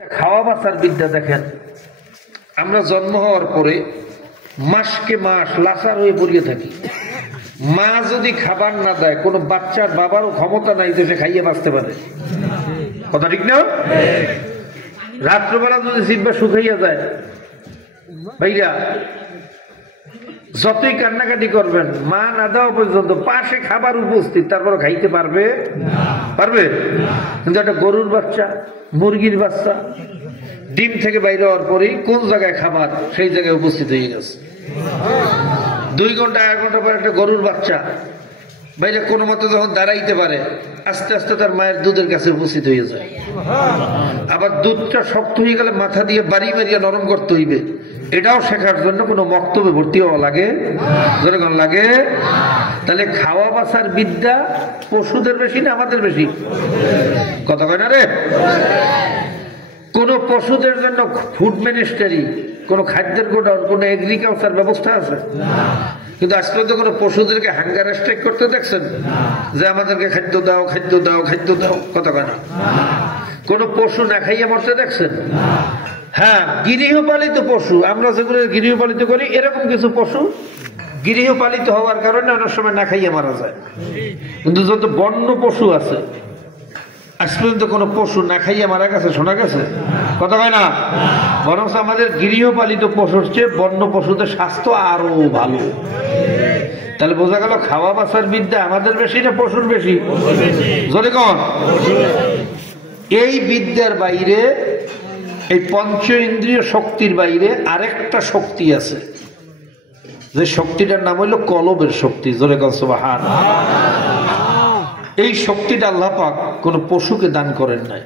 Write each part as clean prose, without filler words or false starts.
খাওয়া বাঁচার বিদ্যা দেখেন, আমরা জন্ম হওয়ার পরে মাসকে মাস লাচার হয়ে পড়িয়ে থাকি। মা যদি খাবার না দেয়, কোনো বাচ্চার বাবারও ক্ষমতা নাই যে সে খাইয়ে বাঁচতে পারে। কথা ঠিক না? রাত্রবেলা যদি জিহ্বা শুকাইয়া যায়, ভাইরা যতই কান্নাকাটি করবেন, মা না দেওয়া পর্যন্ত পাশে খাবার উপস্থিত, তারপর খাইতে পারবে? পারবে? কিন্তু একটা গরুর বাচ্চা, মুরগির বাচ্চা ডিম থেকে বাইরে হওয়ার পরেই কোন জায়গায় খাবার, সেই জায়গায় উপস্থিত হয়ে গেছে। 2 ঘন্টা 1 ঘন্টা পর একটা গরুর বাচ্চা বাইরে কোনো মতো যখন দাঁড়াইতে পারে, আস্তে আস্তে তার মায়ের দুধের কাছে উপস্থিত হয়ে যায়। আবার দুধটা শক্ত হয়ে গেলে মাথা দিয়ে বাড়ি মারিয়া নরম করতে হইবে। এটাও শেখার জন্য কোনো বক্তব্যে ভর্তি হওয়া লাগে, যেরকম লাগে। তাহলে খাওয়া বাছার বিদ্যা পশুদের বেশি না আমাদের বেশি? কথা কয় না রে? কোন পশুদের জন্য ফুড মিনিস্ট্রি, কোন খাদ্যের গোডাউন, কোন এগ্রিকালচার ব্যবস্থা আছে? কিন্তু আজকাল তো কোনো পশুদেরকে হাঙ্গার স্ট্রাইক করতে দেখছেন যে আমাদেরকে খাদ্য দাও, খাদ্য দাও, খাদ্য দাও? কথা কয় না। কোন পশু না খাইয়া মরতে দেখছেন? হ্যাঁ, গৃহপালিত পশু, আমরা যেগুলো গৃহপালিত করি, এরকম কিছু পশু গৃহপালিত হওয়ার কারণে অনেক সময় না খাইয়া মারা যায়। কিন্তু যত বন্য পশু আছে, আজ পর্যন্ত কোনো পশু না খাইয়া মারা গেছে শোনা গেছে? কথা হয় না। বরং আমাদের গৃহপালিত পশুর চেয়ে বন্য পশুদের স্বাস্থ্য আরো ভালো। তাহলে বোঝা গেল খাওয়া বাছার বিদ্যা আমাদের বেশি না পশুর বেশি? যদি কোন এই বিদ্যার বাইরে, এই পঞ্চ ইন্দ্রিয় শক্তির বাইরে আরেকটা শক্তি আছে, যে শক্তিটার নাম হইল কলবের শক্তি। জোরে কোন সুবহানাল্লাহ। এই শক্তিটা আল্লাহ পাক কোন পশুকে দান করেন নাই,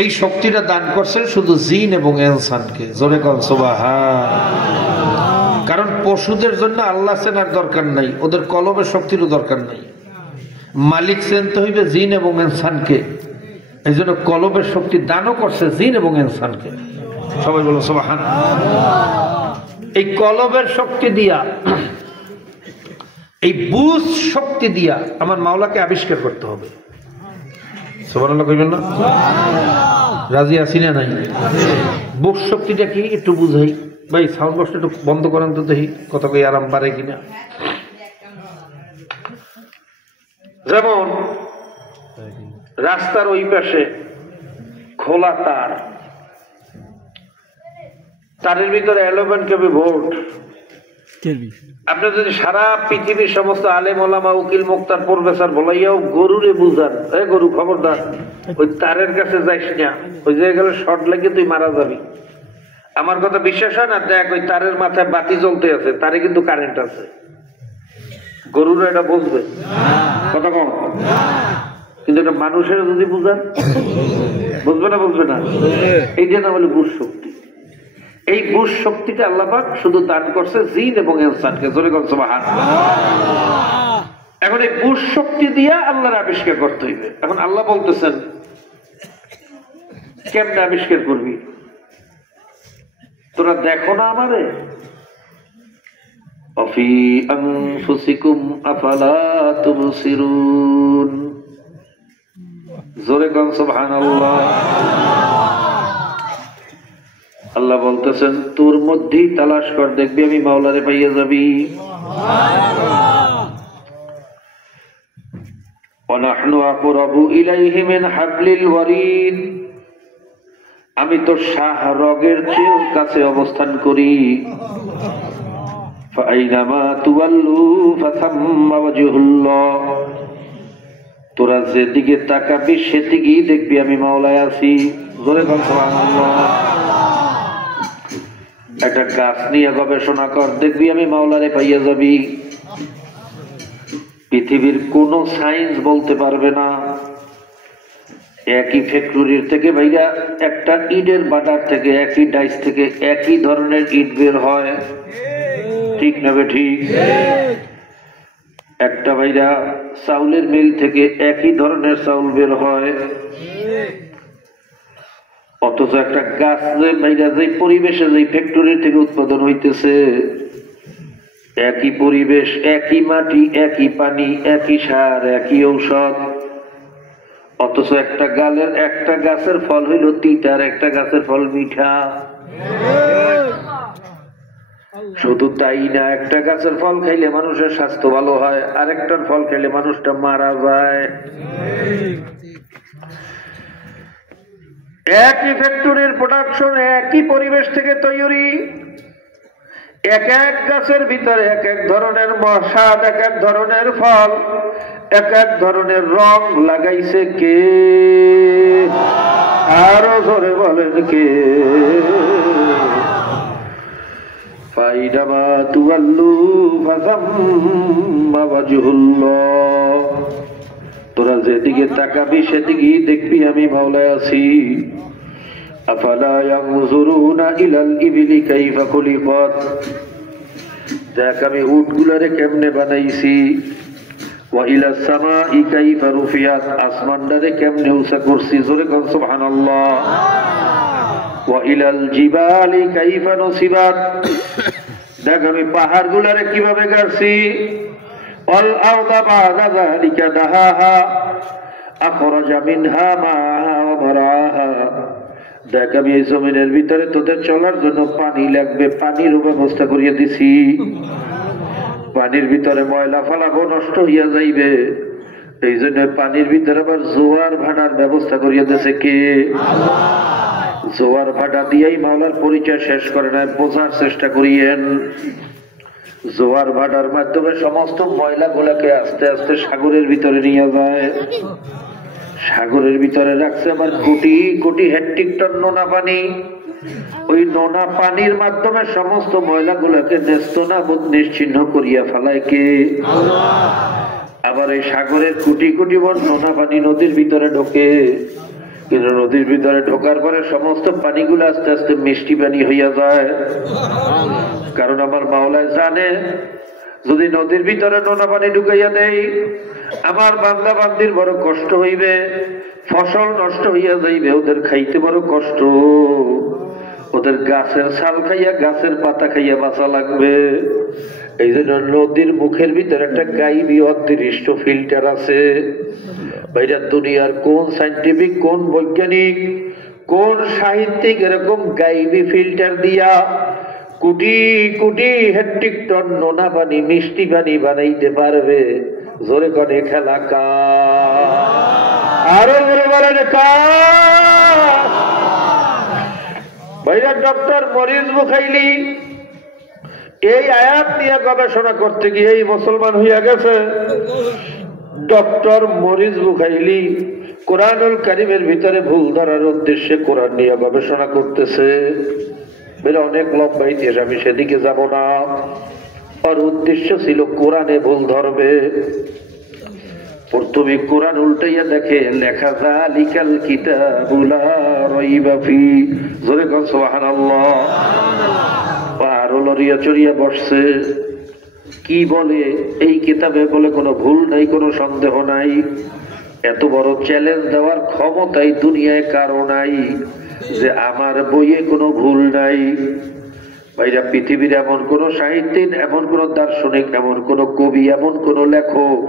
এই শক্তিটা দান করছেন শুধু জিন এবং ইনসানকে। জোরে কোন সুবহানাল্লাহ। কারণ পশুদের জন্য আল্লাহ চেনার দরকার নাই, ওদের কলবের শক্তিরও দরকার নাই। মালিক চেনতে হইবে জিন এবং ইনসানকে, এই জন্য কলবের শক্তি দানও করছে জিন এবং ইনসানকে। সবাই বলো সুবহানাল্লাহ। এই কলবের শক্তি দিয়া, এই বুঝ শক্তি দিয়া আমার মাওলাকে আবিষ্কার করতে হবে। সুবহানাল্লাহ কইবেন না? রাজি আছি না নাই? বুঝ শক্তিটা কি একটু বুঝাই। ভাই সাউন্ড বক্সটা একটু বন্ধ করেন তো, দেখি কত কই আরাম পারে কিনা। যেমন রাস্তার ওই পাশে খোলা তার, তারের ভিতরে 11 কেবি ভোল্ট। আপনি যদি সারা পৃথিবীর সমস্ত আলেম ওলামা উকিল মুক্তার প্রফেসর বলাইয়াও গরুরে বুঝান, এ গরু খবরদার ওই তারের কাছে যাইস না, ওই জায়গায় গেলে শর্ট লাগিয়ে তুই মারা যাবি, আমার কথা বিশ্বাস হয় না? দেখ ওই তারের মাথায় বাতি জ্বলতে আছে, তারে কিন্তু কারেন্ট আছে। গরুরা এটা বুঝবে? কথা কম। কিন্তু এটা মানুষের যদি বুঝান, বুঝবে না? বুঝবে না। এই যে না বলে বুঝ শক্তি, এই বুঝ শক্তিটা আল্লাহ পাক শুধু দান করছে জিন এবং ইনসানকে। জোরে কোন সুবহানাল্লাহ। এখন এই বুঝ শক্তি দিয়া আল্লাহর আবিষ্কার করতে হইবে। এখন আল্লাহ বলতেছেন কেমনে আবিষ্কার করবি? তোরা দেখো না আমারে? অফি আনফুসিকুম আফালা তুবসিরুন। জোরে কোন সুবহানাল্লাহ। আল্লাহ বলতেছেন তোর মধ্যেই তালাশ কর, দেখবি আমি মাওলারে পাইয়া যাবি। ওয়ানাহনু আকরাবু ইলাইহি মিন হাবলিল ওয়ারিদ। আমি তো শাহ রগের চেয়ে কাছে অবস্থান করি। ফাআইনামা তুওয়াল্লু ফাথাম্মা ওয়াজহুল্লাহ। তোরা যেদিকে তাকাবি সেদিকেই দেখবি আমি মাওলায় আছি। জোরে বল সুবহানাল্লাহ। একটা গাছ নিয়ে গবেষণা কর, দেখবি আমি মাওলারে পাইয়া যাবি। পৃথিবীর কোন সায়েন্স বলতে পারবে না একই ফ্যাক্টরির থেকে ভাইয়া একটা ইটের বাটার থেকে, একই ডাইস থেকে একই ধরনের ইট বের হয়। ঠিক না বে ঠিক? একটা ভাইয়া চাউলের মিল থেকে একই ধরনের চাউল বের হয়। অথচ একটা গাছ যে ভাইয়া যে পরিবেশে, যে ফ্যাক্টরি থেকে উৎপাদন হইতেছে, একই পরিবেশ, একই মাটি, একই পানি, একই সার, একই ঔষধ, অথচ একটা গাছের ফল হইল তিতা, আর একটা গাছের ফল মিঠা। শুধু তাই না, একটা গাছের ফল খাইলে মানুষের স্বাস্থ্য ভালো হয়, আরেকটার ফল খাইলে মানুষটা মারা যায়। একই ফ্যাক্টরির প্রোডাকশন, একই পরিবেশ থেকে তৈরি, এক এক গাছের ভিতরে এক এক ধরনের স্বাদ, এক এক ধরনের ফল, এক এক ধরনের রং লাগাইছে কে? আরো ধরে বলেন কে? ফাইনামা তুয়াল্লু ফাসাম্মা ওয়াজহুল্লাহ। তোরা যেদিকে তাকাবি সেদিকেই দেখবি আমি মাওলা আছি। আফালা ইয়ানজুরুনা ইলাল ইবিলি কাইফা খুলিকাত। দেখ আমি উটগুলারে কেমনে বানাইছি। ওয়া ইলাস সামাই কাইফা রুফিয়াত, আসমানটারে কেমনে উঁচা করছি। জোরে কোন সুবহানাল্লাহ। ওয়া ইলাল জিবালি কাইফা নুসিবাত, দেখ আমি পাহাড়গুলারে কিভাবে গাড়ছি। ওয়াল আরদা বা'দা যালিকা দাহাহা আখরাজা মিনহা মা'আহা ওয়া মারআহা, দেখ আমি এই জমিনের ভিতরে তোদের চলার জন্য পানি লাগবে, পানির ব্যবস্থা করিয়ে দিছি। পানির ভিতরে ময়লা ফালাবো, নষ্ট হইয়া যাইবে, এই জন্য পানির ভিতরে আবার জোয়ার ভাটার ব্যবস্থা করিয়ে দিয়েছে কে? জোয়ার ভাটা দিয়েই মাওলার পরিচয় শেষ করে না, বোঝার চেষ্টা করিয়েন। জোয়ার ভাটার মাধ্যমে সমস্ত ময়লা গুলাকে আস্তে আস্তে সাগরের ভিতরে নিয়ে যায়। সাগরের ভিতরে রাখছে আবার কোটি কোটি হেক্টর টন নোনা পানি। ওই নোনা পানির মাধ্যমে সমস্ত ময়লা গুলাকে নেস্তনাবুদ নিশ্চিহ্ন করিয়া ফেলায় কে? আবার এই সাগরের কোটি কোটি বন নোনা পানি নদীর ভিতরে ঢোকে, কিন্তু নদীর ভিতরে ঢোকার পরে সমস্ত পানিগুলো আস্তে আস্তে মিষ্টি পানি হইয়া যায়। কারণ আমার মাওলায় জানে যদি নদীর ভিতরে নোনা পানি ঢুকাইয়া দেয় আমার বান্দা বান্দির বড় কষ্ট হইবে, ফসল নষ্ট হইয়া যাইবে, ওদের খাইতে বড় কষ্ট, ওদের গাছের ছাল খাইয়া গাছের পাতা খাইয়া বাঁচা লাগবে। এই জন্য নদীর মুখের ভিতরে একটা গাইবী অদৃষ্ট ফিল্টার আছে। ভাইরা দুনিয়ার কোন সাইন্টিফিক, কোন বৈজ্ঞানিক, কোন সাহিত্যিক এরকম গাইবী ফিল্টার দিয়া কোটি কোটি হেক্টর টন নোনা পানি মিষ্টি পানি বানাইতে পারবে? জোরে করে খেলা কা, আরো জোরে বলেন কা। ভাইরা ডক্টর মরিস বুখাইলি এই আয়াত নিয়ে গবেষণা করতে গিয়ে এই মুসলমান হইয়া গেছে। ডক্টর মরিস বুখাইলি কোরআনুল কারীমের ভিতরে ভুল ধরার উদ্দেশ্যে কোরআন নিয়ে গবেষণা করতেছে। বেশ অনেক লম্বা ইতিহাস, আমি সেদিকে যাব না। ওর উদ্দেশ্য ছিল কোরআনে ভুল ধরবে। প্রথমে কোরআন উল্টাইয়া দেখে লেখা যালিকাল কিতাবু লা রাইবা ফি, জোরে কোন সুবহানাল্লাহ। আর লরিয়া চড়িয়া বসছে, কি বলে এই কিতাবে বলে কোনো ভুল নাই, কোনো সন্দেহ নাই। এত বড় চ্যালেঞ্জ দেওয়ার ক্ষমতাই দুনিয়ায় কারো নাই যে আমার বইয়ে কোনো ভুল নাই। ভাইরা পৃথিবীর এমন কোন সাহিত্যিক, এমন কোন দার্শনিক, এমন কোন কবি, এমন কোন লেখক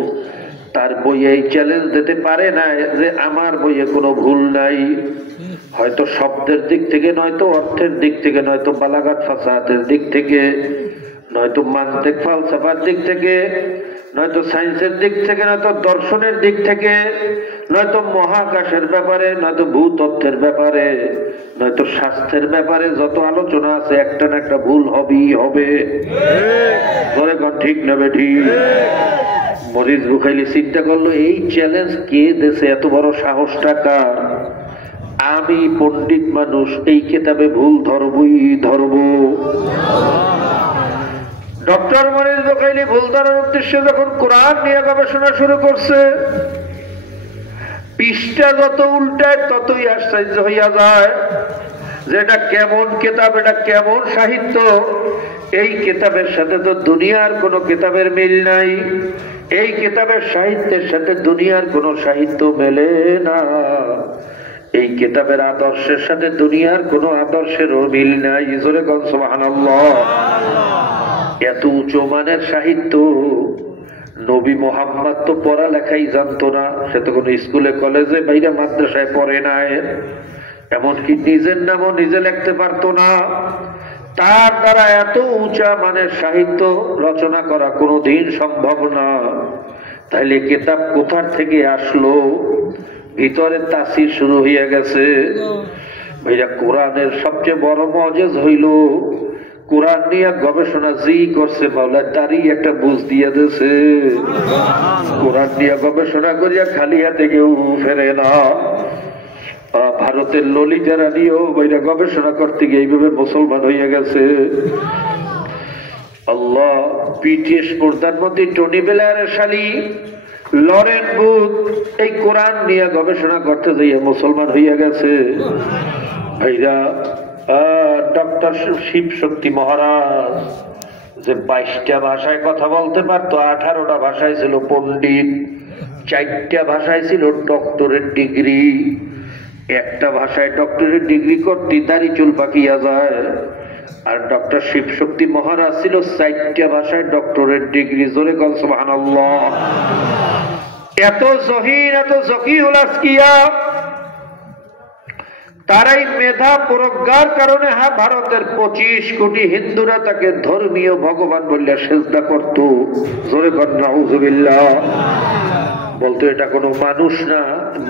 তার বইয়ে এই চ্যালেঞ্জ দিতে পারে না যে আমার বইয়ে কোনো ভুল নাই। হয়তো শব্দের দিক থেকে, নয়তো অর্থের দিক থেকে, নয়তো বালাগাত ফাসাহাতের দিক থেকে, নয়তো মানতিক ফালসাফার দিক থেকে, নয়তো সায়েন্সের দিক থেকে, নয়তো দর্শনের দিক থেকে, নয়তো মহাকাশের ব্যাপারে, নয়তো ভূতত্ত্বের ব্যাপারে, নয়তো স্বাস্থ্যের ব্যাপারে যত আলোচনা আছে একটা না একটা ভুল হবেই হবে। ঠিক নেবে ঠিক। মরিস বুখাইলি চিন্তা করলো এই চ্যালেঞ্জ কে দেশে, এত বড় সাহসটা কার? আমি পণ্ডিত মানুষ, এই কিতাবে ভুল ধরবই ধরব। ডক্টর মরিস বুখাইলি ভুল ধরার উদ্দেশ্যে যখন কোরআন নিয়ে গবেষণা শুরু করছে, পৃষ্ঠা যত উল্টায় ততই আশ্চর্য হইয়া যায় যে এটা কেমন কিতাব, এটা কেমন সাহিত্য। এই কিতাবের সাথে তো দুনিয়ার কোনো কিতাবের মিল নাই, এই কিতাবের সাহিত্যের সাথে দুনিয়ার কোনো সাহিত্য মেলে না, এই কিতাবের আদর্শের সাথে দুনিয়ার কোনো আদর্শেরও মিল নাই। জোরে কোন সুবহানাল্লাহ। এত উচ্চ মানের সাহিত্য নবী মোহাম্মদ তো পড়ালেখাই জানতো না, সে তো কোনো স্কুলে কলেজে বাইরে মাদ্রাসায় পড়ে নাই, এমনকি নিজের নামও নিজে লিখতে পারতো না। তার দ্বারা এত উঁচা মানের সাহিত্য রচনা করা কোনোদিন সম্ভব না। তাইলে কিতাব কোথার থেকে আসলো? ভিতরে তাসির শুরু হয়ে গেছে। ভাইয়া কোরআনের সবচেয়ে বড় মজেজ হইল কোরআন নিয়ে গবেষণা জি করছে মাওলা তারই একটা বুঝ দিয়ে দিয়েছে। কোরআন নিয়ে গবেষণা করিয়া খালি হাতে কেউ ফেরে না। ভারতের ললিতা রানীও বইটা গবেষণা করতে গিয়ে এইভাবে মুসলমান হইয়া গেছে। আল্লাহ, ব্রিটিশ প্রধানমন্ত্রী টনি ব্লেয়ারের শালী লরেন বুথ এই কোরআন নিয়ে গবেষণা করতে যাইয়া মুসলমান হইয়া গেছে। ভাইরা, ডক্টর শিব শক্তি মহারাজ যে 22টা ভাষায় কথা বলতে পারতো, 18টা ভাষায় ছিল পণ্ডিত, 4টা ভাষায় ছিল ডক্টরেট ডিগ্রি। একটা ভাষায় ডক্টরেট ডিগ্রি করতে দাড়ি চুল পাকিয়া যায়। আর ডক্টর শিব শক্তি মহারাজ ছিল 4টা ভাষায় ডক্টরেট ডিগ্রি। জোরে কল সুবহানাল্লাহ। এত জহির, এত জকিউল আসকিয়া, তারাই মেধা প্রজ্ঞার কারণে ভারতের 25 কোটি হিন্দুরা তাকে ধর্মীয় ভগবান বললে সেজদা করত। জোরে কর নাউজুবিল্লাহ। বলতো এটা কোনো মানুষ না,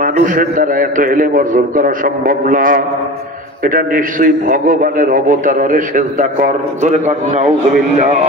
মানুষের দ্বারা এত ইলম অর্জন করা সম্ভব না, এটা নিশ্চয়ই ভগবানের অবতারে সেজদা কর। জোরে কর নাউজুবিল্লাহ।